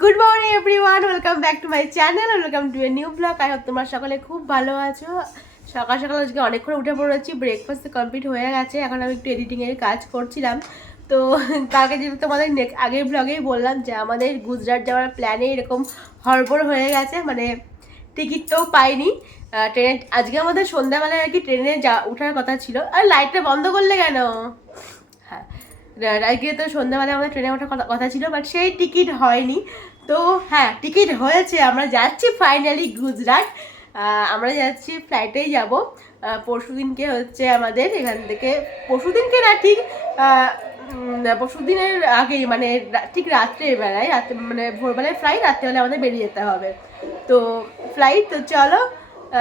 Good morning everyone, welcome back to my channel, welcome to a new blog. I hope তোমরা সকলে খুব ভালো আছো। সকাল সকাল আজকে অনেকক্ষণ উঠে পড়েছি, ব্রেকফাস্ট কমপ্লিট হয়ে গেছে। এখন আমি একটু এডিটিংয়ের কাজ করছিলাম। তো কালকে যেহেতু তোমাদের আগের ব্লগেই বললাম যে আমাদের গুজরাট যাওয়ার প্ল্যানে এরকম হড়বড় হয়ে গেছে, মানে টিকিটটাও পাইনি ট্রেনে। আজকে আমাদের সন্ধ্যাবেলায় আর কি ট্রেনে ওঠার কথা ছিল। আর লাইটটা বন্ধ করলে কেন? হ্যাঁ, আজকে তো সন্ধ্যাবেলায় আমাদের ট্রেনে ওঠার কথা ছিল, বাট সেই টিকিট হয়নি। তো হ্যাঁ, টিকিট হয়েছে, আমরা যাচ্ছি ফাইনালি গুজরাট। আমরা যাচ্ছি, ফ্লাইটেই যাব। পরশুদিনকে হচ্ছে আমাদের এখান থেকে, পরশুদিনকে না ঠিক পরশুদিনের আগেই, মানে ঠিক রাত্রের বেলায়, রাত্রে মানে ভোরবেলায় ফ্লাইট, রাত্রেবেলায় আমাদের বেরিয়ে যেতে হবে। তো ফ্লাইট, তো চলো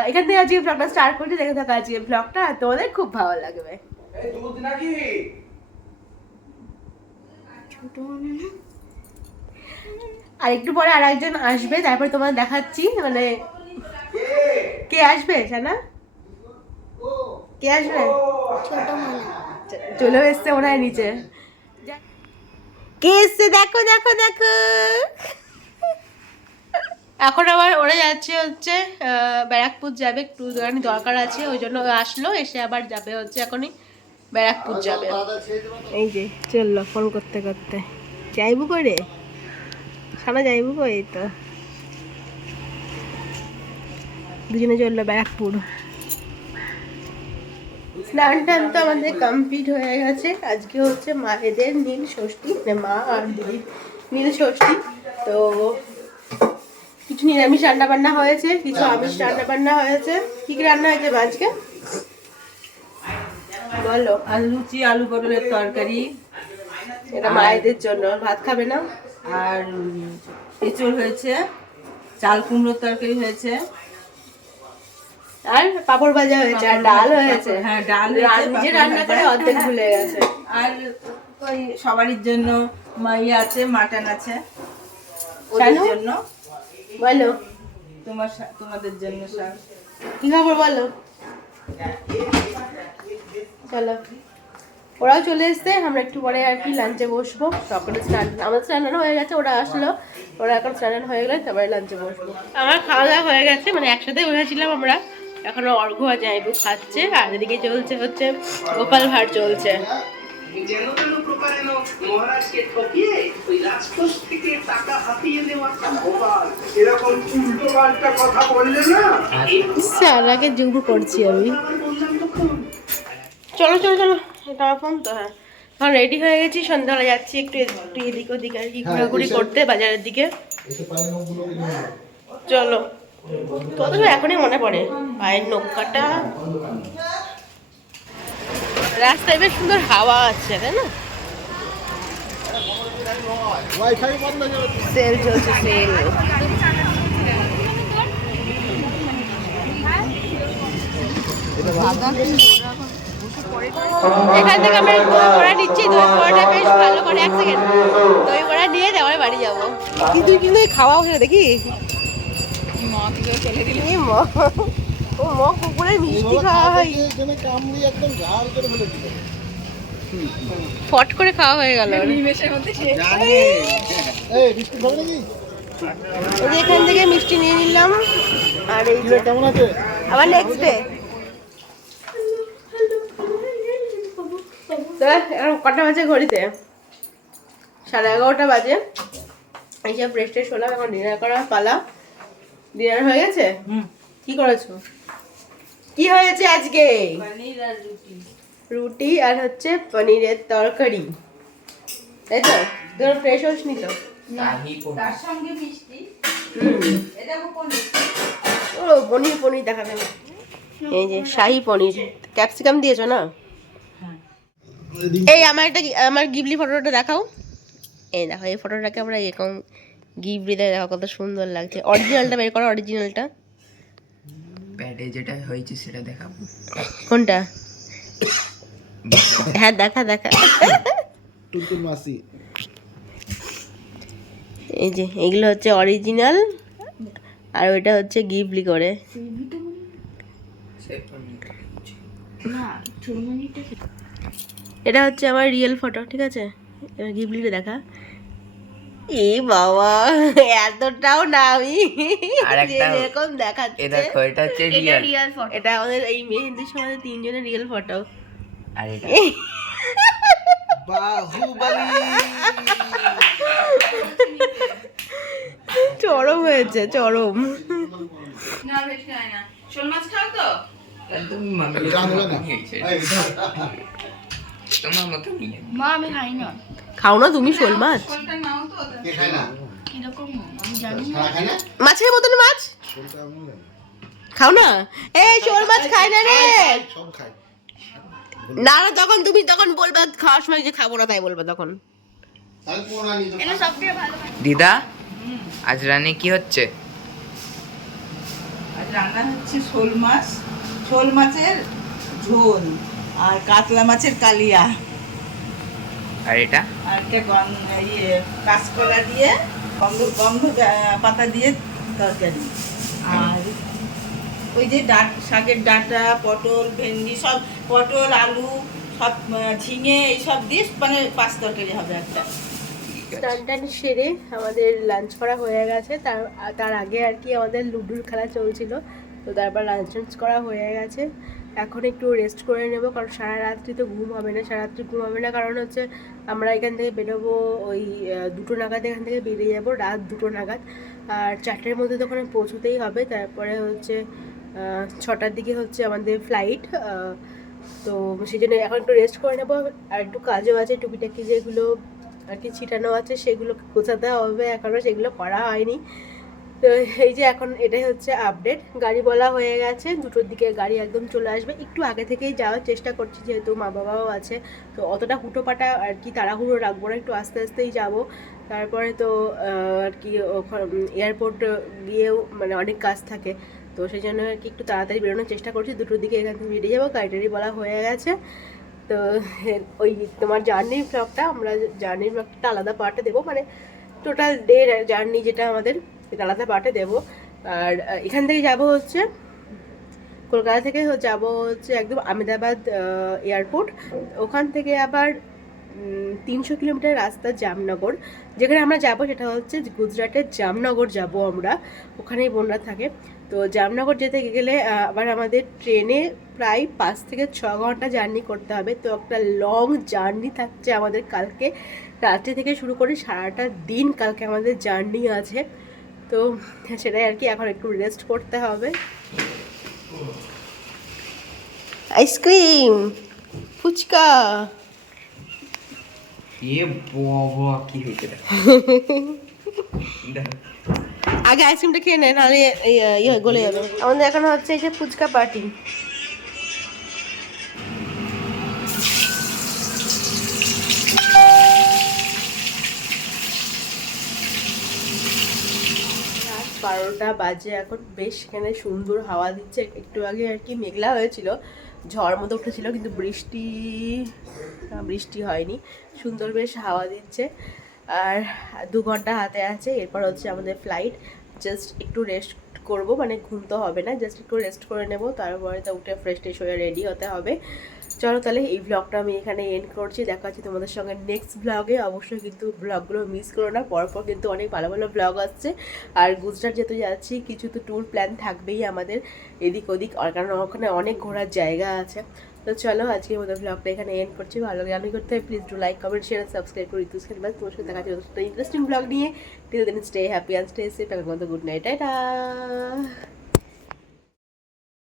এখান থেকে আজকে ব্লগটা স্টার্ট করছি। দেখে থাকো আজকে ব্লগটা, তোমাদের খুব ভালো লাগবে। আর একটু পরে আর একজন আসবে, তারপর তোমার দেখাচ্ছি মানে কে আসবে। জানা কে আসবে? চলে এসছে মনে হয় নিচে। কে এসছে দেখো দেখো দেখো। এখন আবার ওরা যাচ্ছে হচ্ছে ব্যারাকপুর যাবে, একটু দরকার আছে, ওই জন্য আসলো, এসে আবার যাবে হচ্ছে এখনই ব্যারাকপুর যাবে। এই যে চললো ফোন করতে করতে, যাইবু করে সারা যাইবু কই, এই তো দুজনে চললো ব্যারাকপুর। স্নান টান তো আমাদের কমপ্লিট হয়ে গেছে। আজকে হচ্ছে মায়েদের নীল ষষ্ঠী, মানে মা আর দিদির নীল ষষ্ঠী। তো কিছু নিরামিষ রান্না বান্না হয়েছে, কিছু আমিষ রান্না বান্না হয়েছে। কি কি রান্না হয়েছে আজকে বলো? আর লুচি, আলু পটলের তরকারি, এটা মায়েদের জন্য, ভাত খাবে না। আর এঁচড় হয়েছে, চাল কুমড়োর তরকারি হয়েছে, আর পাপড় ভাজা হয়েছে, আর ডাল হয়েছে। হ্যাঁ ডাল হয়েছে, নিজে রান্না করে অর্ধেক ভুলে গেছে। আর ওই সবারই জন্য ইয়ে আছে, মাটন আছে ওদের জন্য। বলো তোমাদের জন্য স্যার কি খবর বলো। চলো, ওরাও চলে এসছে, আমরা একটু পরে আর কি লাঞ্চে বসবো। সকলে স্নান, আমাদের স্নান হয়ে গেছে, ওরা আসলো, ওরা এখন স্নান হয়ে গেলে তারপরে লাঞ্চে বসবো। আমার খাওয়া দাওয়া হয়ে গেছে, মানে একসাথে বসেছিলাম আমরা। এখনো অর্ঘ্য যাইবু খাচ্ছে, আর এদিকে চলছে হচ্ছে গোপাল ভাঁড় চলছে। সারাকে জুম করছি আমি। চলো চলো চলো, এটা ফোন তো। হ্যাঁ, এখন রেডি হয়ে গেছি, সন্ধ্যাবেলা যাচ্ছি একটু একটু এদিক ওদিক আর কি ঘোরাঘুরি করতে বাজারের দিকে। চলো, তো এখনই মনে পড়ে পায়ের নখ কাটা। রাস্তায় বেশ সুন্দর হাওয়া আছে, তাই না? সেল চলছে, সেল। এখান থেকে আমরা দই বড়া নিচ্ছি, দই বড়াটা বেশ ভালো করে। এক সেকেন্ড, দই বড়া নিয়ে তারপরে বাড়ি যাবো। কিন্তু কিন্তু খাওয়া হয়ে দেখি ও ম কুকুরের মিষ্টি খাওয়া হয়, ফট করে খাওয়া হয়ে গেল। এখান থেকে মিষ্টি নিয়ে নিলাম। আর এই কেমন আছে আবার নেক্সট ডে। এখন কটা বাজে ঘড়িতে? 11:30 বাজে। এইসব রেস্ট টেস্ট হলাম, এখন ডিনার করার পালা। ডিনার হয়ে গেছে? কি করেছো? কি হয়েছে আজকে? পনির আর রুটি। রুটি আর হচ্ছে পনিরের তরকারি, তাই তো? তোর ফ্রেশ হোসনি তো? তার সঙ্গে মিষ্টি। এটা পনির। ও পনির, পনির দেখাবে। এই যে শাহি পনির, ক্যাপসিকাম দিয়েছো না? এই আমার একটা, আমার গিবলি ফটোটা দেখাও। এই দেখো, এই ফটোটাকে আমরা এরকম গিবলিতে দেখো কত সুন্দর লাগছে। অরিজিনালটা বের করো, অরিজিনালটা। প্যাডে যেটা হয়েছে সেটা দেখাবো। কোনটা? হ্যাঁ দেখা দেখা। টুনটুন মাসি। এই যে এগুলো হচ্ছে অরিজিনাল, আর ওইটা হচ্ছে গিবলি করে। এটা হচ্ছে আমার রিয়েল ফটো, ঠিক আছে? এবার গিবলিটা দেখা। এই বাবা, এতটাও না আমি আর একটা যেরকম এ দেখাচ্ছে। দেখো এটা হচ্ছে এটা রিয়েল, রিয়েল ফটো। এটা আমাদের এই মেহেন্দির সময় তিনজনের রিয়েল ফটো। আর এটা বাহুবলী। চরম হয়েছে, চরম। না বেশি খাই না। শোল মাছ খাও তো? একদম এটা হবে না। তোমার মতো নিয়ে মা আমি খাই না। খাও না তুমি শোল মাছ? শোলটা নাও তো। কে খায় না? কিরকম আমি জানি না। সারা খায় না? মাছের মতন মাছ শোলটা আমার না। খাও না? এই শোল মাছ খায় না রে। সব খায়। না না, তখন তুমি তখন বলবে খাওয়ার সময় যে খাবো না, তাই বলবে তখন। তাহলে পোনা নিয়ে তো এটা সবথেকে ভালো। দিদা আজ রানে কি হচ্ছে? আজ রান্না হচ্ছে শোল মাছের ঝোল আর কাতলা মাছের কালিয়া আর এটা আর একটা কাঁচকলা দিয়ে গন্ধ পাতা দিয়ে তরকারি আর ওই যে শাকের ডাঁটা, পটল, ভেন্ডি সব, পটল, আলু সব, ঝিঙে এইসব দিয়ে মানে পাঁচ তরকারি হবে একটা। ঠিক আছে। স্নান টান সেরে আমাদের লাঞ্চ করা হয়ে গেছে। তার আগে আর কি আমাদের লুডুর খেলা চলছিল, তো তারপর লাঞ্চ টাঞ্চ করা হয়ে গেছে। এখন একটু রেস্ট করে নেব, কারণ সারা রাত্রি তো ঘুম হবে না। সারা রাত্রি ঘুম হবে না কারণ হচ্ছে আমরা এখান থেকে বেরোবো ওই 2টো নাগাদ, এখান থেকে বেরিয়ে যাবো রাত 2টো নাগাদ। আর 4টের মধ্যে তো ওখানে পৌঁছতেই হবে। তারপরে হচ্ছে 6টার দিকে হচ্ছে আমাদের ফ্লাইট। তো সেই জন্য এখন একটু রেস্ট করে নেবো। আর একটু কাজও আছে, টুকিটাকি যেগুলো আর কি ছিটানো আছে সেগুলো গোছাতে হবে, এখনও সেগুলো করা হয়নি। তো এই যে এখন এটাই হচ্ছে আপডেট। গাড়ি বলা হয়ে গেছে, 2টোর দিকে গাড়ি একদম চলে আসবে। একটু আগে থেকেই যাওয়ার চেষ্টা করছি, যেহেতু মা বাবাও আছে, তো অতটা হুটোপাটা আর কি তাড়াহুড়ো রাখবো না, একটু আস্তে আস্তেই যাব। তারপরে তো আর কি এয়ারপোর্ট গিয়েও মানে অনেক কাজ থাকে, তো সেই জন্য আর কি একটু তাড়াতাড়ি বেরোনোর চেষ্টা করছি। 2টোর দিকে এখান থেকে বেরিয়ে যাবো, গাড়িটারি বলা হয়ে গেছে। তো ওই তোমার জার্নির ব্লগটা, আমরা জার্নির ব্লগটা আলাদা পার্টে দেবো, মানে টোটাল ডে জার্নি যেটা আমাদের, সেটা আলাদা পার্টে দেবো। আর এখান থেকে যাব হচ্ছে কলকাতা থেকে যাব হচ্ছে একদম আহমেদাবাদ এয়ারপোর্ট। ওখান থেকে আবার 300 কিলোমিটার রাস্তা জামনগর, যেখানে আমরা যাব সেটা হচ্ছে গুজরাটের জামনগর যাব আমরা, ওখানেই বোনরা থাকে। তো জামনগর যেতে গেলে আবার আমাদের ট্রেনে প্রায় 5 থেকে 6 ঘন্টা জার্নি করতে হবে। তো একটা লং জার্নি থাকছে আমাদের কালকে রাত্রি থেকে শুরু করে সারাটা দিন কালকে আমাদের জার্নি আছে। তো সেটাই আর কি, এখন একটু রেস্ট করতে হবে। আইসক্রিম, ফুচকা, এ বাবা কি হয়েছে দেখো। আগে আইসক্রিমটা খেয়ে নেয়, নাহলে ইয়ে গলে যাবে। আমাদের এখন হচ্ছে এই যে ফুচকা পার্টি। রাত 12টা বাজে এখন, বেশ এখানে সুন্দর হাওয়া দিচ্ছে। একটু আগে আর কি মেঘলা হয়েছিল, ঝড় মতো উঠেছিল, কিন্তু বৃষ্টি হয়নি। সুন্দর বেশ হাওয়া দিচ্ছে। আর 2 ঘন্টা হাতে আছে, এরপর হচ্ছে আমাদের ফ্লাইট। জাস্ট একটু রেস্ট করব, মানে ঘুম তো হবে না, জাস্ট একটু রেস্ট করে নেব, তারপরে তো উঠে ফ্রেশ ট্রেশ হয়ে রেডি হতে হবে। চলো তাহলে এই ব্লগটা আমি এখানে এন্ড করছি। দেখা হচ্ছে তোমাদের সঙ্গে নেক্সট ব্লগে। অবশ্যই কিন্তু ব্লগগুলো মিস করো না, পরপর কিন্তু অনেক ভালো ভালো ব্লগ আসছে। আর গুজরাট যেহেতু যাচ্ছি, কিছু তো ট্যুর প্ল্যান থাকবেই আমাদের এদিক ওদিক, কারণ ওখানে অনেক ঘোরার জায়গা আছে। তো চলো আজকের মতো ব্লগটা এখানে এন্ড করছি। ভালো লাগে আমি করতে হয়, please do like, comment, share, subscribe করে ঋতুস খেলবাস। তোমার সাথে দেখা হচ্ছে ইন্টারেস্টিং ব্লগ নিয়ে। Till then stay happy and stay safe. এখন মতো গুড নাইট, টাটা।